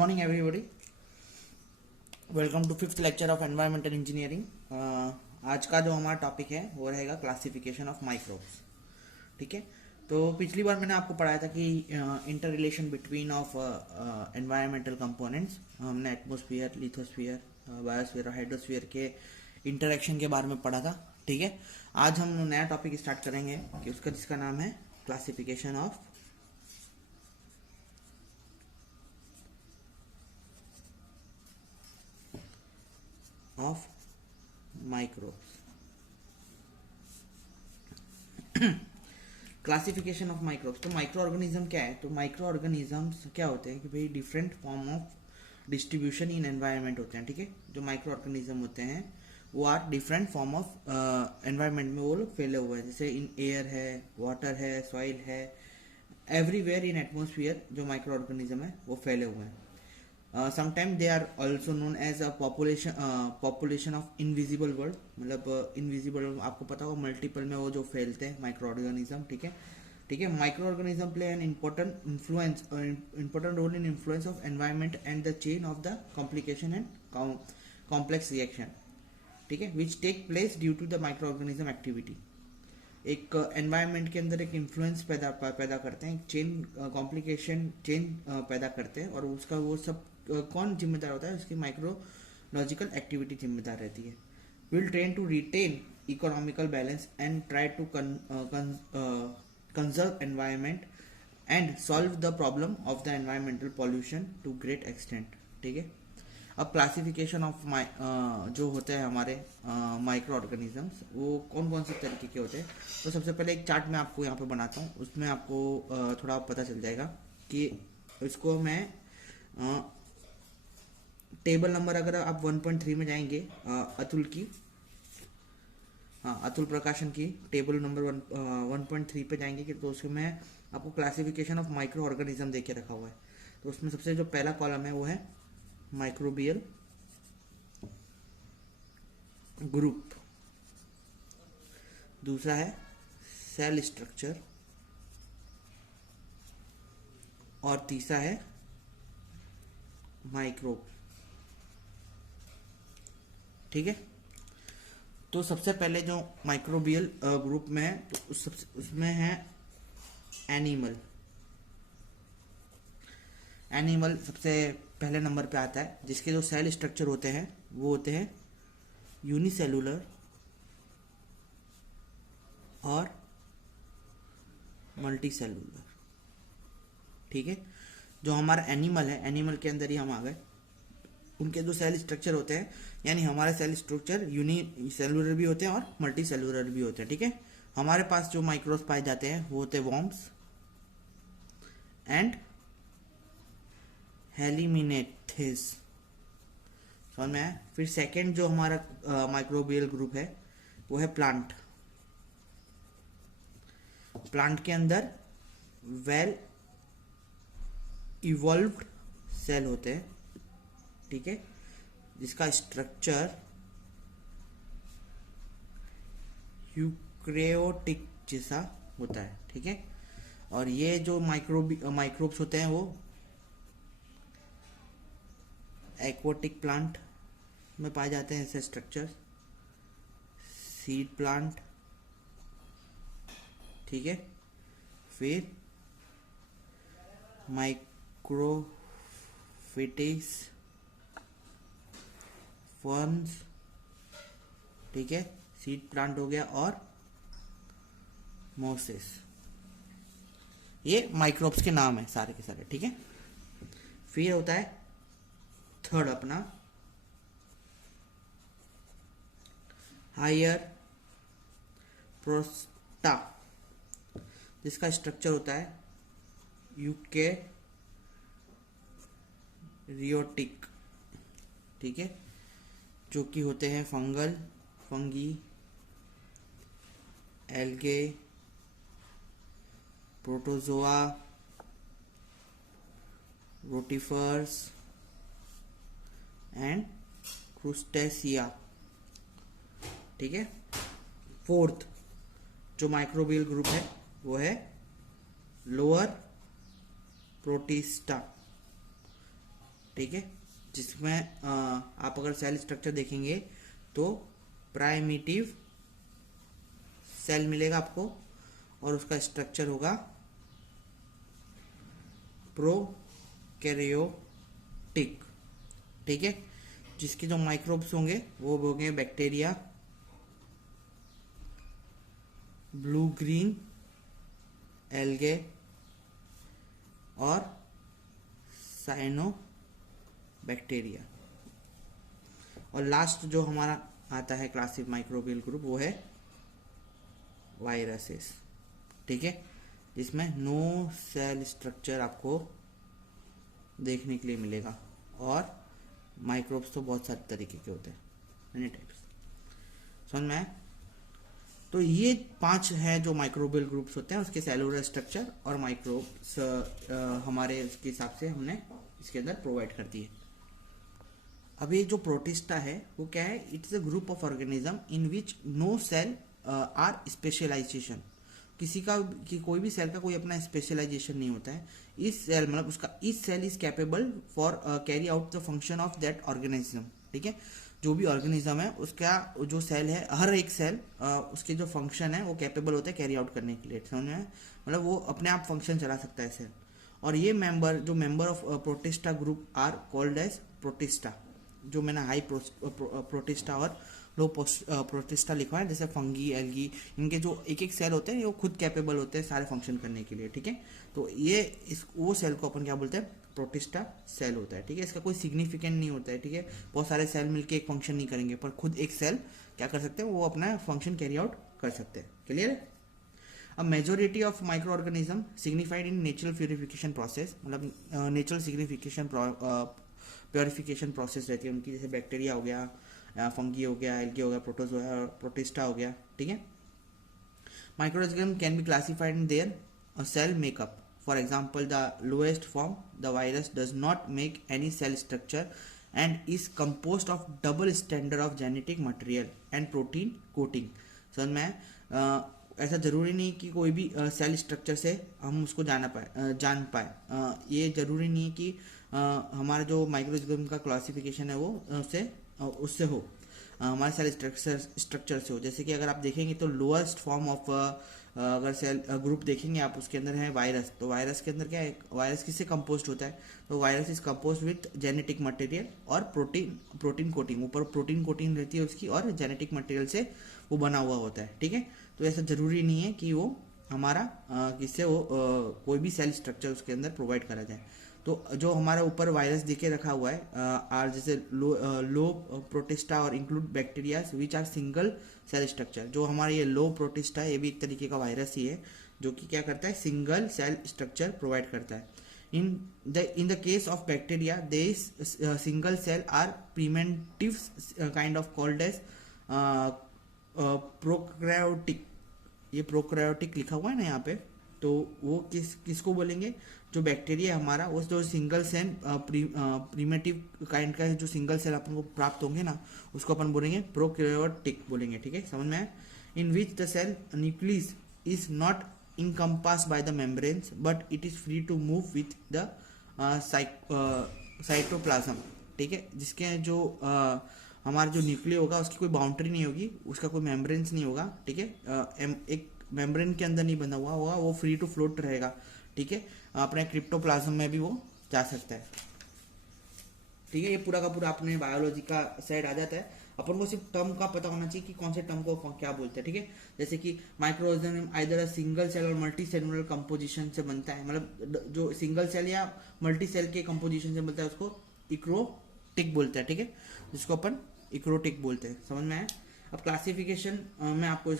morning everybody. Welcome to fifth lecture of environmental engineering. आज का जो हमारा टॉपिक है वो रहेगा क्लासिफिकेशन ऑफ माइक्रोब्स। ठीक है, तो पिछली बार मैंने आपको पढ़ाया था कि inter relation between of environmental components. हमने एटमॉस्फेयर, लिथोस्फीयर, बायोस्फीयर और हाइड्रोस्फीयर के इंटरेक्शन के बारे में पढ़ा था। ठीक है, आज हम नया टॉपिक स्टार्ट करेंगे कि उसका जिसका नाम है classification of microbes. Classification of microbes. तो माइक्रो ऑर्गेनिज्म क्या है? तो माइक्रो ऑर्गेनिजम्स क्या होते हैं कि भाई different form of distribution in environment होते हैं। ठीक है, जो माइक्रो ऑर्गेनिज्म होते हैं वो are different form of environment में वो लोग फैले हुए हैं। जैसे इन एयर है, वाटर है, सॉइल है, एवरीवेयर इन एटमोसफियर जो माइक्रो ऑर्गेनिज्म है वो फैले हुए हैं। Sometime they are also known as a population of invisible world. मतलब इनविजिबल आपको पता हो मल्टीपल में वो जो फैलते हैं माइक्रो ऑर्गेनिज्म। ठीक है, ठीक है। Micro organism play an important role in influence of environment and the chain of the complication and complex reaction. ठीक है, which take place due to the micro organism activity. एक एनवायरनमेंट के अंदर एक इन्फ्लुएंस पैदा करते हैं, एक चेन कॉम्प्लिकेशन चेन पैदा करते हैं, और उसका वो सब कौन जिम्मेदार होता है? उसकी माइक्रोलॉजिकल एक्टिविटी जिम्मेदार रहती है। Will train to retain economical balance and try to conserve environment and solve the problem of the environmental pollution to great extent. ठीक है, अब क्लासिफिकेशन ऑफ जो होते हैं हमारे माइक्रो ऑर्गेनिजम्स वो कौन कौन से तरीके के होते हैं। तो सबसे पहले एक चार्ट मैं आपको यहाँ पे बनाता हूँ, उसमें आपको थोड़ा पता चल जाएगा कि इसको मैं टेबल नंबर अगर आप 1.3 में जाएंगे अतुल की, अतुल प्रकाशन की टेबल नंबर 1.3 पे जाएंगे कि तो उसमें आपको क्लासिफिकेशन ऑफ माइक्रो ऑर्गेनिज्म देके रखा हुआ है। तो उसमें सबसे जो पहला कॉलम है वो है माइक्रोबियल ग्रुप, दूसरा है सेल स्ट्रक्चर, और तीसरा है माइक्रोब। ठीक है, तो सबसे पहले जो माइक्रोबियल ग्रुप में है तो उसमें है एनिमल। एनिमल सबसे पहले नंबर पे आता है, जिसके जो सेल स्ट्रक्चर होते हैं वो होते हैं यूनिसेलुलर और मल्टी सेलुलर। ठीक है, जो हमारा एनिमल है, एनिमल के अंदर ही हम आ गए। उनके जो सेल स्ट्रक्चर होते हैं, यानी हमारे सेल स्ट्रक्चर यूनिसेलुलर भी होते हैं और मल्टी सेलुलर भी होते हैं। ठीक है, हमारे पास जो माइक्रोब्स पाए जाते हैं वो होते हैं वॉर्म्स एंड हेलिमिनेथेस। समझ में आया? फिर सेकेंड जो हमारा माइक्रोबियल ग्रुप है वो है प्लांट। प्लांट के अंदर वेल इवॉल्व्ड सेल होते हैं। ठीक है, जिसका स्ट्रक्चर यूकैरियोटिक जैसा होता है। ठीक है, और ये जो माइक्रोब्स होते हैं वो एक्वाटिक प्लांट में पाए जाते हैं ऐसे स्ट्रक्चर, सीड प्लांट। ठीक है, फिर माइक्रोफिटिस, फर्न्स। ठीक है, सीड प्लांट हो गया, और मोसेस। ये माइक्रोब्स के नाम है सारे के सारे। ठीक है, फिर होता है थर्ड अपना हायर प्रोस्टा, जिसका स्ट्रक्चर होता है यूकैरियोटिक। ठीक है, जो कि होते हैं fungi, algae, protozoa, rotifers and crustacea. ठीक है, फोर्थ जो माइक्रोबियल ग्रुप है वो है लोअर प्रोटिस्टा। ठीक है, जिसमें आप अगर सेल स्ट्रक्चर देखेंगे तो प्राइमिटिव सेल मिलेगा आपको और उसका स्ट्रक्चर होगा प्रोकैरियोटिक, ठीक है, जिसके जो माइक्रोब्स होंगे वो होंगे बैक्टीरिया, ब्लू ग्रीन एल्गे और साइनोबैक्टीरिया। और लास्ट जो हमारा आता है क्लासिक माइक्रोबियल ग्रुप वो है वायरसेस, ठीक है, जिसमें नो सेल स्ट्रक्चर आपको देखने के लिए मिलेगा और माइक्रोब्स तो बहुत सारे तरीके के होते हैं, मेनी टाइप्स, समझ में आया? तो ये 5 हैं जो माइक्रोबियल ग्रुप्स होते हैं, उसके सेलुलर स्ट्रक्चर और माइक्रोब्स हमारे उसके हिसाब से हमने इसके अंदर प्रोवाइड कर दिए। अब ये जो प्रोटिस्टा है वो क्या है? It's a group of organism in which no cell are specialization. कोई भी सेल का कोई अपना स्पेशलाइजेशन नहीं होता है। इस सेल मतलब उसका इस cell is capable for carry out the function of that organism, ठीक है। जो भी ऑर्गेनिज्म है उसका जो सेल है, हर एक सेल उसके जो फंक्शन है वो कैपेबल होता है कैरी आउट करने के लिए, समझ में? मतलब वो अपने आप फंक्शन चला सकता है सेल। और ये member of protista group are called as protista. जो मैंने हाई प्रोटिस्टा और लो प्रोटिस्टा लिखा है, जैसे फंगी, एल्गी, इनके जो एक एक सेल होते हैं वो खुद कैपेबल होते हैं सारे फंक्शन करने के लिए, ठीक है। तो ये वो सेल को अपन क्या बोलते हैं? प्रोटिस्टा सेल होता है, ठीक है। इसका कोई सिग्निफिकेंट नहीं होता है, ठीक है। बहुत सारे सेल मिलके एक फंक्शन नहीं करेंगे, पर खुद एक सेल क्या कर सकते हैं? वो अपना फंक्शन कैरी आउट कर सकते हैं। क्लियर है? अब majority of micro organism signified in natural purification process, मतलब नेचुरल सिग्निफिकेशन प्योरिफिकेशन प्रोसेस रहती है उनकी, जैसे बैक्टीरिया हो गया, फंगी हो गया, एल्गी हो गया, प्रोटिस्टा हो गया, ठीक है। Microorganism can be classified in their cell makeup. For example, the lowest form, the virus, does not make any cell structure and is composed of double standard of genetic material and protein coating. समझ में है? ऐसा जरूरी नहीं कि कोई भी cell structure से हम उसको जान पाए। ये जरूरी नहीं है कि हमारा जो माइक्रोऑर्गेनिज्म का क्लासिफिकेशन है वो उससे हो, हमारे सेल स्ट्रक्चर से हो। जैसे कि अगर आप देखेंगे तो लोएस्ट फॉर्म ऑफ अगर सेल ग्रुप देखेंगे आप, उसके अंदर है वायरस। तो वायरस के अंदर क्या है? वायरस किससे कंपोस्ट होता है? तो virus is compost with genetic material और प्रोटीन कोटिंग। ऊपर प्रोटीन कोटिंग रहती है उसकी और जेनेटिक मटेरियल से वो बना हुआ होता है, ठीक है। तो ऐसा जरूरी नहीं है कि वो हमारा किससे वो कोई भी सेल स्ट्रक्चर उसके अंदर प्रोवाइड करा जाए। तो जो हमारे ऊपर वायरस दिखे रखा हुआ है आर जैसे लो प्रोटिस्टा और include bacteria which are single cell structure. जो हमारा ये लो प्रोटिस्टा है ये भी एक तरीके का वायरस ही है जो कि क्या करता है? सिंगल सेल स्ट्रक्चर प्रोवाइड करता है। in the case of bacteria these single cell are primitive kind of called as prokaryotic. ये प्रोकैरियोटिक लिखा हुआ है ना यहाँ पे, तो वो किसको बोलेंगे? जो बैक्टीरिया हमारा वो जो सिंगल सेल प्रीमेटिव काइंड का है, जो सिंगल सेल अपन को प्राप्त होंगे ना, उसको अपन बोलेंगे प्रोकैरियोटिक बोलेंगे, ठीक है। समझ में है? In which the cell nucleus is not encompassed by the membranes but it is free to move with the cytoplasm, ठीक है। जिसके जो हमारा जो न्यूक्लियस होगा उसकी कोई बाउंड्री नहीं होगी, उसका कोई मेम्ब्रेन्स नहीं होगा, ठीक है। एक मेम्ब्रेन के अंदर नहीं बना हुआ होगा, वो फ्री टू फ्लोट रहेगा, ठीक है। अपने क्रिप्टोप्लाज्म में भी वो जा सकता है, ठीक है। ये पूरा का पूरा अपने बायोलॉजी का साइड आ जाता है। अपन को सिर्फ टर्म का पता होना चाहिए कि कौन से टर्म को क्या बोलते हैं, ठीक है। जैसे कि माइक्रोऑर्गेनिज्म आइदर सिंगल सेल और मल्टी सेलुलर कंपोजिशन से बनता है, मतलब जो सिंगल सेल या मल्टी सेल के कंपोजिशन से बनता है उसको इक्रोटिक बोलते हैं, ठीक है, जिसको अपन इक्रोटिक बोलते हैं। समझ में आया? अब क्लासिफिकेशन मैं आपको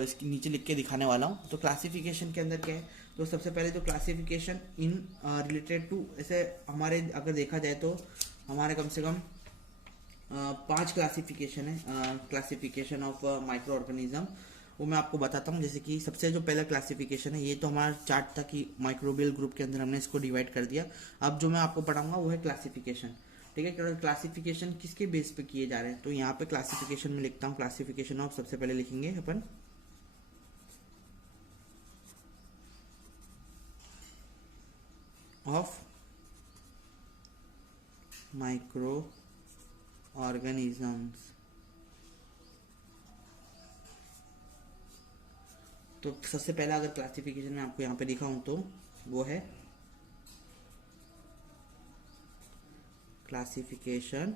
इसके नीचे लिख के दिखाने वाला हूँ। तो क्लासिफिकेशन के अंदर क्या है? तो सबसे पहले जो क्लासिफिकेशन इन रिलेटेड टू, ऐसे हमारे अगर देखा जाए तो हमारे कम से कम 5 क्लासिफिकेशन है, क्लासिफिकेशन ऑफ माइक्रो ऑर्गेनिज्म। वो मैं आपको बताता हूँ। जैसे कि सबसे जो पहला क्लासिफिकेशन है, ये तो हमारा चार्ट था कि माइक्रोबियल ग्रुप के अंदर हमने इसको डिवाइड कर दिया। अब जो मैं आपको पढ़ाऊंगा वो है क्लासिफिकेशन, ठीक है। क्लासिफिकेशन किसके बेस पे किए जा रहे हैं? तो यहाँ पे क्लासिफिकेशन में लिखता हूँ क्लासिफिकेशन ऑफ, सबसे पहले लिखेंगे अपन ऑफ माइक्रो ऑर्गेनिजम्स। तो सबसे पहला अगर क्लासिफिकेशन में आपको यहाँ पे दिखाऊं तो वो है classification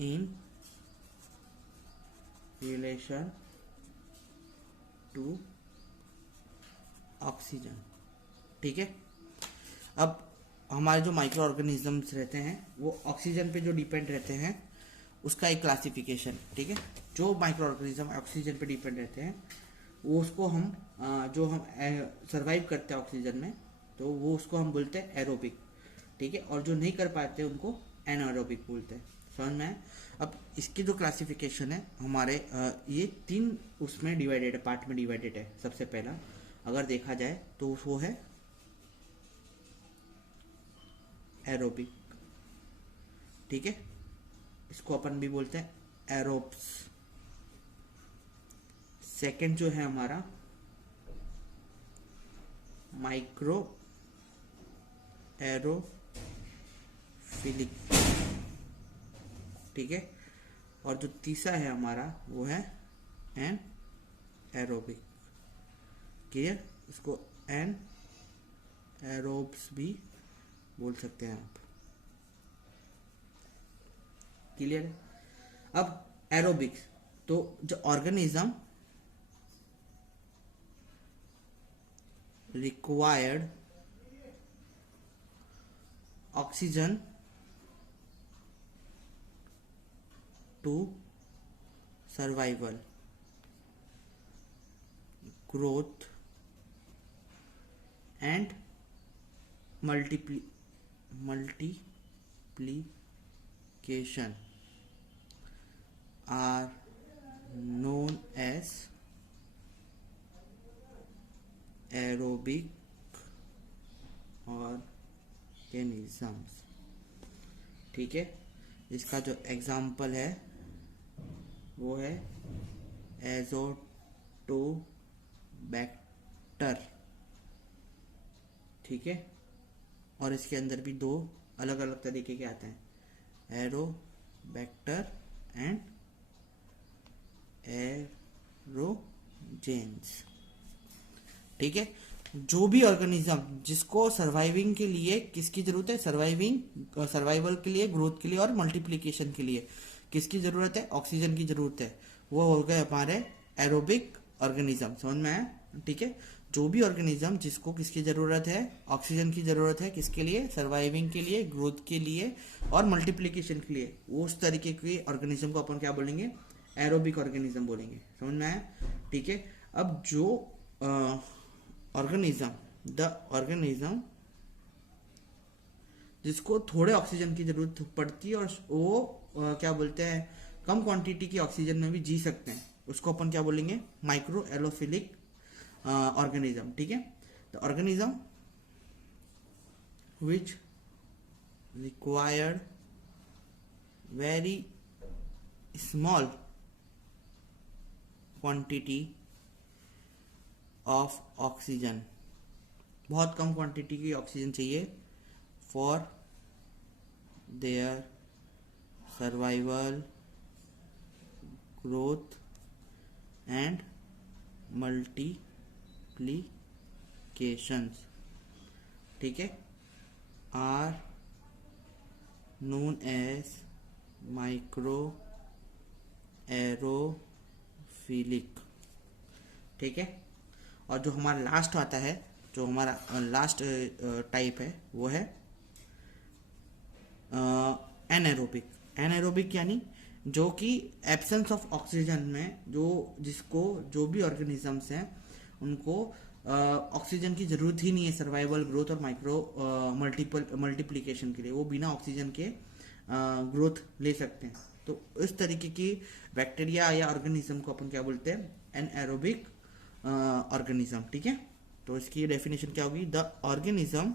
in relation to oxygen. ठीक है, अब हमारे जो माइक्रो ऑर्गेनिजम्स रहते हैं वो ऑक्सीजन पे जो डिपेंड रहते हैं उसका एक क्लासिफिकेशन। ठीक है, जो माइक्रो ऑर्गेनिज्म ऑक्सीजन पे डिपेंड रहते हैं वो उसको हम जो हम सरवाइव करते हैं ऑक्सीजन में तो वो उसको हम बोलते हैं एरोबिक। ठीक है, और जो नहीं कर पाते उनको एनारोबिक बोलते हैं। समझ में आया? अब इसकी जो क्लासिफिकेशन है हमारे ये 3 उसमें डिवाइडेड है, पार्ट में डिवाइडेड है। सबसे पहला अगर देखा जाए तो वो है एरोबिक। ठीक है, इसको अपन भी बोलते हैं एरोब्स। सेकंड जो है हमारा माइक्रो एरोफिलिक। ठीक है, और जो तीसरा है हमारा वो है एन एरोबिक। क्लियर? इसको एन एरोब्स भी बोल सकते हैं आप। क्लियर है? अब एरोबिक्स तो जो organism required oxygen to survival, growth and multiplication are known as aerobic organisms। ठीक है, इसका जो एग्जाम्पल है वो है एजोटोबैक्टर। ठीक है, और इसके अंदर भी 2 अलग अलग तरीके के आते हैं, एरोबैक्टर एंड एरोजेंस। ठीक है, जो भी ऑर्गेनिज्म जिसको सर्वाइविंग के लिए किसकी जरूरत है, सर्वाइवल के लिए, ग्रोथ के लिए और मल्टीप्लिकेशन के लिए किसकी जरूरत है, ऑक्सीजन की जरूरत है, वो हो गए हमारे एरोबिक ऑर्गेनिज्म। समझ में आया? ठीक है, जो भी ऑर्गेनिज्म जिसको किसकी जरूरत है, ऑक्सीजन की जरूरत है, किसके लिए, सर्वाइविंग के लिए, ग्रोथ के लिए और मल्टीप्लिकेशन के लिए, उस तरीके के ऑर्गेनिज्म को अपन क्या बोलेंगे, एरोबिक ऑर्गेनिज्म बोलेंगे। समझ में आया? ठीक है, अब जो ऑर्गेनिज्म जिसको थोड़े ऑक्सीजन की जरूरत पड़ती है और वो क्या बोलते हैं कम क्वांटिटी की ऑक्सीजन में भी जी सकते हैं, उसको अपन क्या बोलेंगे, माइक्रो एलोफिलिक ऑर्गेनिज्म। ठीक है, the organism which required very small quantity of oxygen, बहुत कम क्वांटिटी की ऑक्सीजन चाहिए for their survival, growth and multiplications. ठीक है, are known as micro aerophilic. ठीक है, और जो हमारा लास्ट आता है, जो हमारा लास्ट टाइप है वो है एनारोबिक। एनारोबिक यानी जो कि एब्सेंस ऑफ ऑक्सीजन में जो भी ऑर्गेनिजम्स हैं उनको ऑक्सीजन की जरूरत ही नहीं है सर्वाइवल, ग्रोथ और मल्टीप्लिकेशन के लिए, वो बिना ऑक्सीजन के ग्रोथ ले सकते हैं। तो इस तरीके की बैक्टीरिया या ऑर्गेनिज्म को अपन क्या बोलते हैं, एनएरोबिक ऑर्गेनिज्म। ठीक है, तो इसकी डेफिनेशन क्या होगी, the organism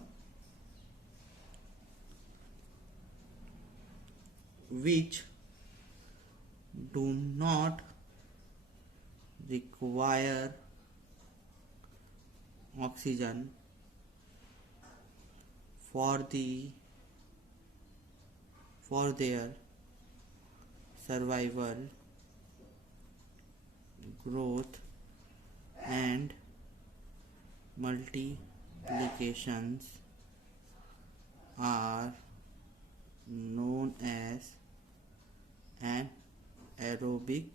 which do not require oxygen for their survival, growth and multiplications are known as anaerobic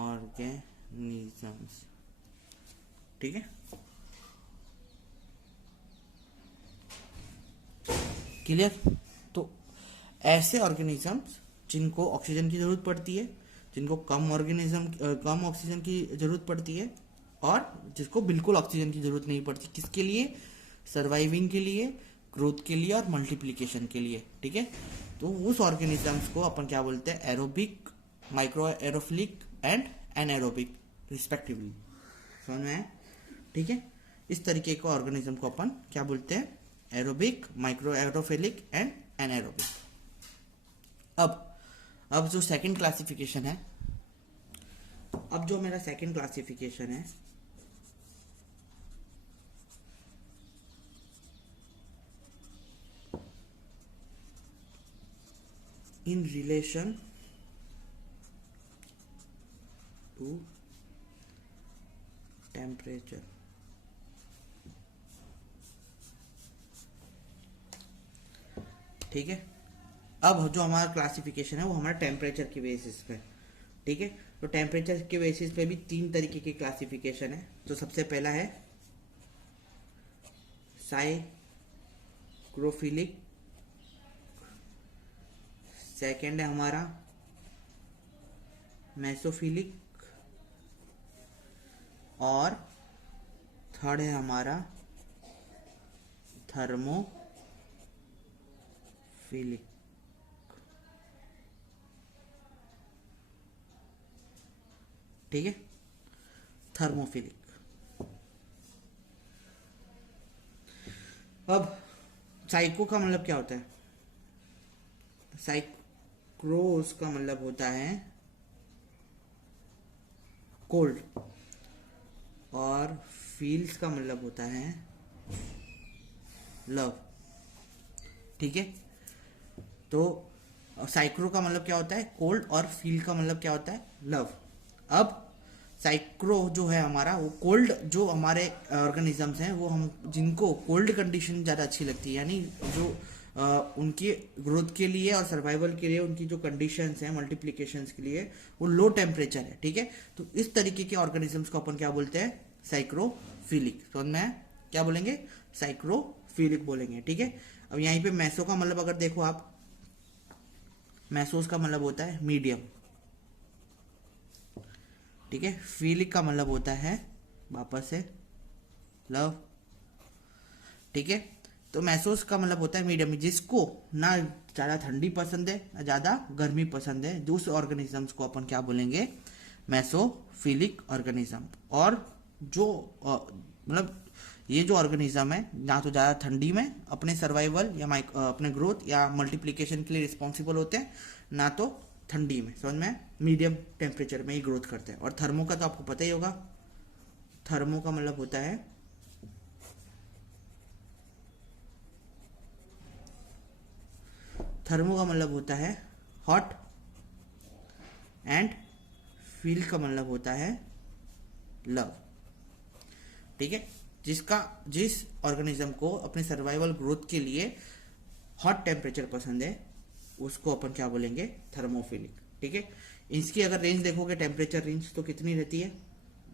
organisms। ठीक है, क्लियर। तो ऐसे ऑर्गेनिजम्स जिनको ऑक्सीजन की जरूरत पड़ती है, जिनको कम ऑक्सीजन की जरूरत पड़ती है, और जिसको बिल्कुल ऑक्सीजन की जरूरत नहीं पड़ती, किसके लिए? सर्वाइविंग के लिए, ग्रोथ के लिए और मल्टीप्लिकेशन के लिए। ठीक है, तो उस ऑर्गेनिजम्स को अपन क्या बोलते हैं? Aerobic, micro aerophilic and anaerobic respectively. समझ में आया? ठीक है, इस तरीके के ऑर्गेनिज्म को अपन क्या बोलते हैं? Aerobic, micro aerophilic and anaerobic. अब जो सेकंड क्लासिफिकेशन है, अब जो मेरा सेकंड क्लासिफिकेशन है, इन रिलेशन टू टेम्परेचर। ठीक है, अब जो हमारा क्लासिफिकेशन है वो हमारा टेम्परेचर के बेसिस पे। ठीक है, तो टेम्परेचर के बेसिस पे भी 3 तरीके की क्लासिफिकेशन है। तो सबसे पहला है साइक्रोफिलिक, सेकेंड है हमारा मेसोफिलिक, और थर्ड है हमारा थर्मोफिलिक। ठीक है, थर्मोफिलिक। अब साइको का मतलब क्या होता है? साइक्रोस का मतलब होता है कोल्ड, और फील्स का मतलब होता है लव। ठीक है, तो साइक्रो का मतलब क्या होता है? कोल्ड, और फील का मतलब क्या होता है? लव। अब साइक्रो जो है हमारा, वो कोल्ड, जो हमारे ऑर्गेनिजम्स हैं वो हम जिनको कोल्ड कंडीशन ज़्यादा अच्छी लगती है, यानी जो उनकी ग्रोथ के लिए और सर्वाइवल के लिए उनकी जो कंडीशंस हैं मल्टीप्लिकेशंस के लिए, वो लो टेम्परेचर है। ठीक है, तो इस तरीके के ऑर्गेनिजम्स को अपन क्या बोलते हैं? साइक्रोफिलिक। समझ में? क्या बोलेंगे? साइक्रोफिलिक बोलेंगे। ठीक है, अब यहीं पे मैसो का मतलब अगर देखो आप, मैसोस का मतलब होता है मीडियम। ठीक है, फीलिक का मतलब होता है वापस से लव। ठीक है, तो मैसोस का मतलब होता है मीडियम, जिसको ना ज़्यादा ठंडी पसंद है ना ज़्यादा गर्मी पसंद है, उस ऑर्गेनिजम्स को अपन क्या बोलेंगे? मैसोफिलिक ऑर्गेनिज्म। और जो मतलब ये जो ऑर्गेनिज्म है, ना तो ज़्यादा ठंडी में अपने सर्वाइवल या अपने ग्रोथ या मल्टीप्लिकेशन के लिए रिस्पॉन्सिबल होते हैं, ना तो ठंडी में। समझ में? मीडियम टेम्परेचर में ही ग्रोथ करते हैं। और थर्मो का तो आपको पता ही होगा, थर्मो का मतलब होता है हॉट, एंड फील का मतलब होता है लव। ठीक है, जिस ऑर्गेनिज्म को अपने सर्वाइवल ग्रोथ के लिए हॉट टेम्परेचर पसंद है, उसको अपन क्या बोलेंगे? थर्मोफिलिक। ठीक है, इसकी अगर रेंज देखोगे, टेम्परेचर रेंज तो कितनी रहती है?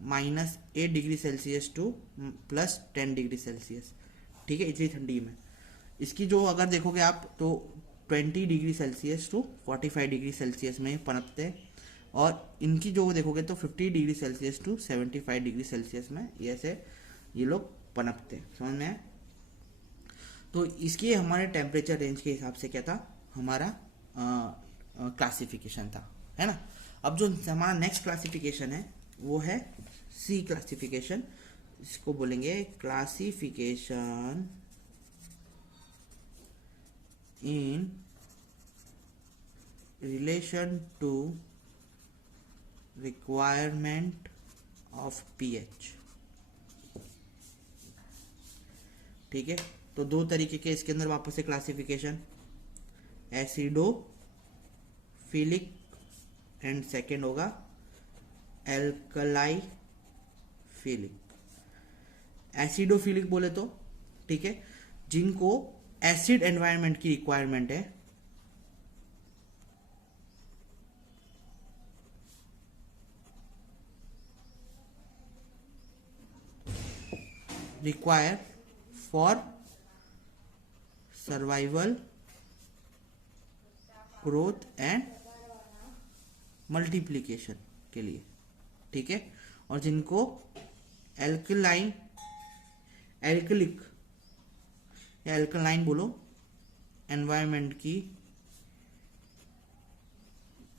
-8 degree Celsius to +10 degree Celsius. ठीक है, इतनी ठंडी में। इसकी जो अगर देखोगे आप, तो 20 degree Celsius to 45 degree Celsius में पनपते हैं, और इनकी जो देखोगे तो 50 degree Celsius to 75 degree Celsius में ये लोग पनपते हैं। समझ में आया? तो इसकी हमारे टेम्परेचर रेंज के हिसाब से क्या था? हमारा क्लासिफिकेशन था, है ना। अब जो हमारा नेक्स्ट क्लासिफिकेशन है वो है सी क्लासिफिकेशन। इसको बोलेंगे classification in relation to requirement of pH. ठीक है, तो दो तरीके के इसके अंदर वापस से क्लासिफिकेशन, एसिडोफिलिक एंड सेकेंड होगा एल्कलाई फिलिक। एसिडोफिलिक बोले तो ठीक है, जिनको एसिड एनवायरनमेंट की रिक्वायरमेंट है, require for survival, growth and multiplication के लिए, ठीक है। और जिनको एल्कलाइन, एल्कलिक या एल्कलाइन बोलो, एनवायरनमेंट की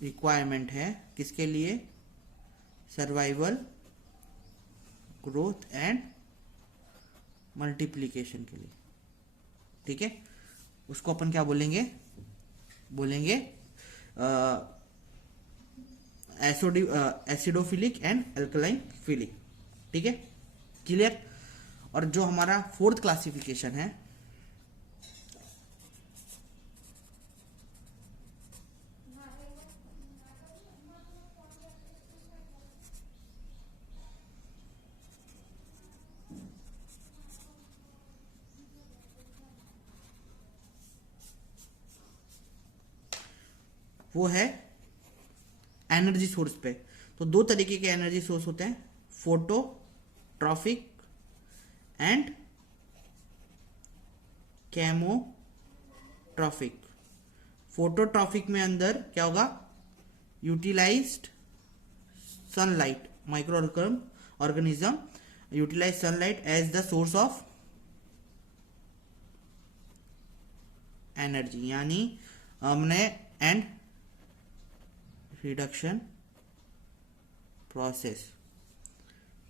रिक्वायरमेंट है किसके लिए, सर्वाइवल, ग्रोथ एंड मल्टीप्लिकेशन के लिए, ठीक है। उसको अपन क्या बोलेंगे, बोलेंगे एसिडोफिलिक एंड एल्कलाइन फिलिक, ठीक है, क्लियर। और जो हमारा फोर्थ क्लासिफिकेशन है वो है एनर्जी सोर्स पे। तो दो तरीके के एनर्जी सोर्स होते हैं, फोटोट्रॉफिक एंड केमोट्रॉफिक। फोटोट्रॉफिक में अंदर क्या होगा, utilized sunlight, micro organism utilize sunlight as the source of energy, यानी हमने एंड रिडक्शन प्रोसेस,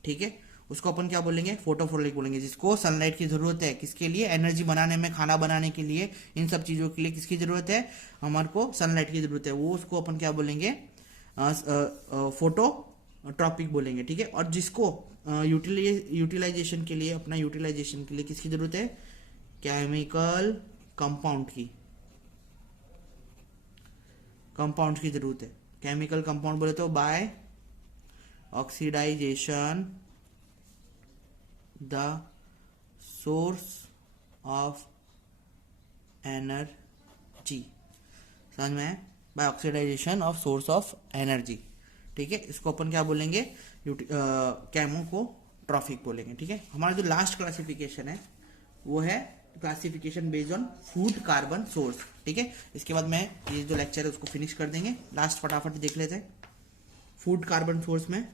ठीक है। उसको अपन क्या बोलेंगे, फोटोवोल्टिक बोलेंगे, जिसको सनलाइट की जरूरत है, किसके लिए, एनर्जी बनाने में, खाना बनाने के लिए, इन सब चीजों के लिए किसकी जरूरत है, हमारे को सनलाइट की जरूरत है, वो उसको अपन क्या बोलेंगे, फोटोट्रॉपिक बोलेंगे, ठीक है। और जिसको यूटिलाइजेशन के लिए, अपना यूटिलाइजेशन के लिए किसकी जरूरत है, केमिकल कंपाउंड की, कंपाउंड की जरूरत है। केमिकल कंपाउंड बोले तो by oxidization the source of energy, समझ में है, by oxidization of source of energy, ठीक है। इसको अपन क्या बोलेंगे, कैमो को ट्रॉफिक बोलेंगे, ठीक है। हमारा जो लास्ट क्लासिफिकेशन है वो है classification based on food carbon source, ठीक है। इसके बाद मैं ये जो लेक्चर है उसको फिनिश कर देंगे, लास्ट फटाफट देख लेते हैं। फूड कार्बन सोर्स में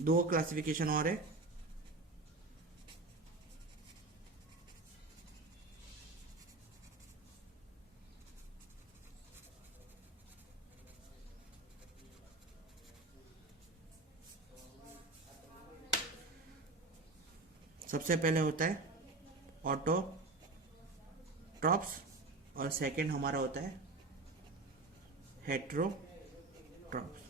दो क्लासिफिकेशन और है, सबसे पहले होता है ऑटोट्रॉप्स और सेकंड हमारा होता है हेट्रोट्रॉप्स।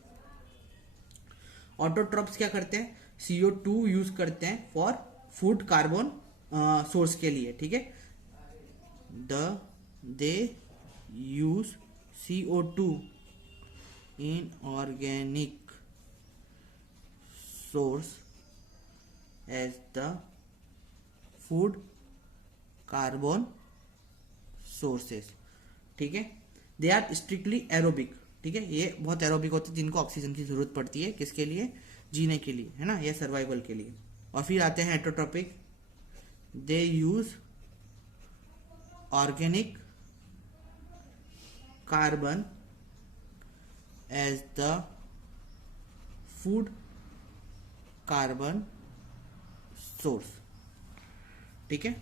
ऑटोट्रॉप्स क्या करते हैं, CO2 यूज करते हैं फॉर फूड कार्बन सोर्स के लिए, ठीक है। They use CO2 in organic source as the food carbon sources, ठीक है। दे आर स्ट्रिक्टली एरोबिक, ठीक है, ये बहुत एरोबिक होते हैं, जिनको ऑक्सीजन की जरूरत पड़ती है, किसके लिए, जीने के लिए, है ना, या सर्वाइवल के लिए। और फिर आते हैं heterotropic, they use organic carbon as the food carbon source, ठीक है,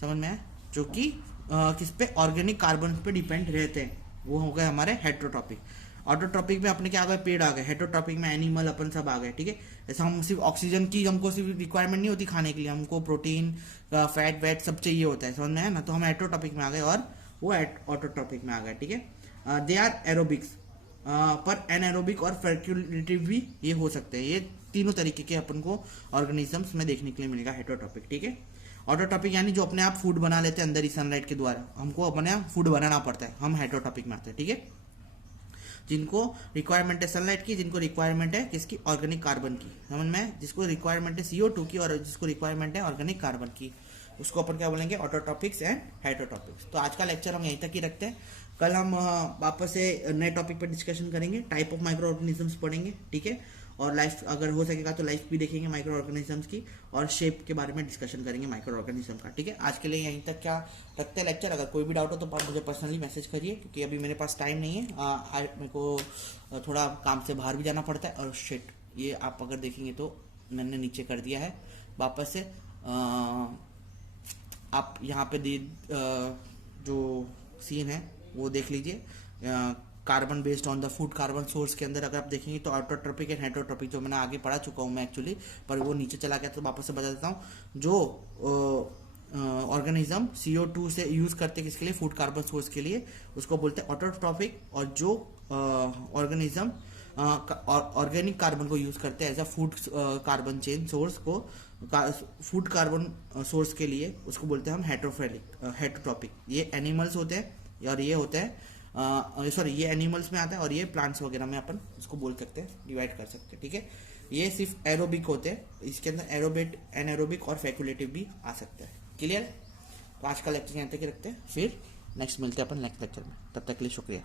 समझ में आया, जो कि किस पे, ऑर्गेनिक कार्बन पे डिपेंड रहते हैं, वो हो गए हमारे हेट्रोट्रॉपिक। ऑटोट्रॉपिक में अपने क्या आ गए, पेड़ आ गए, हेट्रोट्रॉपिक में एनिमल अपन सब आ गए, ठीक है। ऐसा हम सिर्फ ऑक्सीजन की हमको सिर्फ रिक्वायरमेंट नहीं होती खाने के लिए, हमको प्रोटीन, फैट वैट सब चाहिए होता है, समझ में है ना, तो हम हेट्रोट्रॉपिक में आ गए और वो ऑटोट्रॉपिक में आ गए, ठीक है। दे आर एरोबिक्स, पर एनएरोबिक और फैक्यूलेटिव भी ये हो सकते हैं, ये तीनों तरीके के अपन को ऑर्गेनिजम्स में देखने के लिए मिलेगा हेट्रोट्रॉपिक, ठीक है। ऑटोट्रॉपिक यानी जो अपने आप फूड बना लेते हैं अंदर ही सनलाइट के द्वारा, हमको अपने आप फूड बनाना पड़ता है, हम हेटरोट्रॉपिक में आते हैं, ठीक है। जिनको रिक्वायरमेंट है सनलाइट की, जिनको रिक्वायरमेंट है किसकी, ऑर्गेनिक कार्बन की, समझ में, जिसको रिक्वायरमेंट है CO2 की और जिसको रिक्वायरमेंट है ऑर्गेनिक कार्बन की, उसको अपन क्या बोलेंगे, ऑटोट्रॉपिक्स एंड हेटरोट्रॉपिक्स। तो आज का लेक्चर हम यहीं तक ही रखते हैं। कल हम वापस से नए टॉपिक पर डिस्कशन करेंगे, टाइप ऑफ माइक्रो ऑर्गेनिजम्स पढ़ेंगे, ठीक है, और लाइफ अगर हो सकेगा तो लाइफ भी देखेंगे माइक्रो ऑर्गेनिजम्स की, और शेप के बारे में डिस्कशन करेंगे माइक्रो ऑर्गेनिज्म का, ठीक है। आज के लिए यहीं तक क्या रखते हैं लेक्चर। अगर कोई भी डाउट हो तो आप मुझे पर्सनली मैसेज करिए, क्योंकि अभी मेरे पास टाइम नहीं है, मेरे को थोड़ा काम से बाहर भी जाना पड़ता है। और शिट, ये आप अगर देखेंगे तो मैंने नीचे कर दिया है वापस से, आप यहाँ पे जो सीन है वो देख लीजिए, carbon based on the food carbon source के अंदर अगर आप देखेंगे तो ऑटोट्रॉपिक एंड हेटरोट्रॉपिक, जो मैंने आगे पढ़ा चुका हूँ मैं एक्चुअली, पर वो नीचे चला गया तो वापस से बता देता हूँ। जो ऑर्गेनिज्म CO2 से यूज करते हैं किसके लिए, फूड कार्बन सोर्स के लिए, उसको बोलते हैं ऑटोट्रॉपिक। और जो ऑर्गेनिज्म ऑर्गेनिक कार्बन को यूज करते हैं as a food carbon chain source को, फूड कार्बन सोर्स के लिए, उसको बोलते हैं हम हेटरोट्रॉपिक। ये एनिमल्स होते हैं और ये होते हैं सॉरी, ये एनिमल्स में आता है और ये प्लांट्स वगैरह में अपन उसको बोल सकते हैं, डिवाइड कर सकते हैं, ठीक है। ये सिर्फ एरोबिक होते हैं, इसके अंदर एरोबिक, एनएरोबिक और फैकुलेटिव भी आ सकता है। क्लियर। तो आज का लेक्चर यहाँ तक ही रखते हैं, फिर नेक्स्ट मिलते हैं अपन नेक्स्ट लेक्चर में, तब तक के लिए शुक्रिया।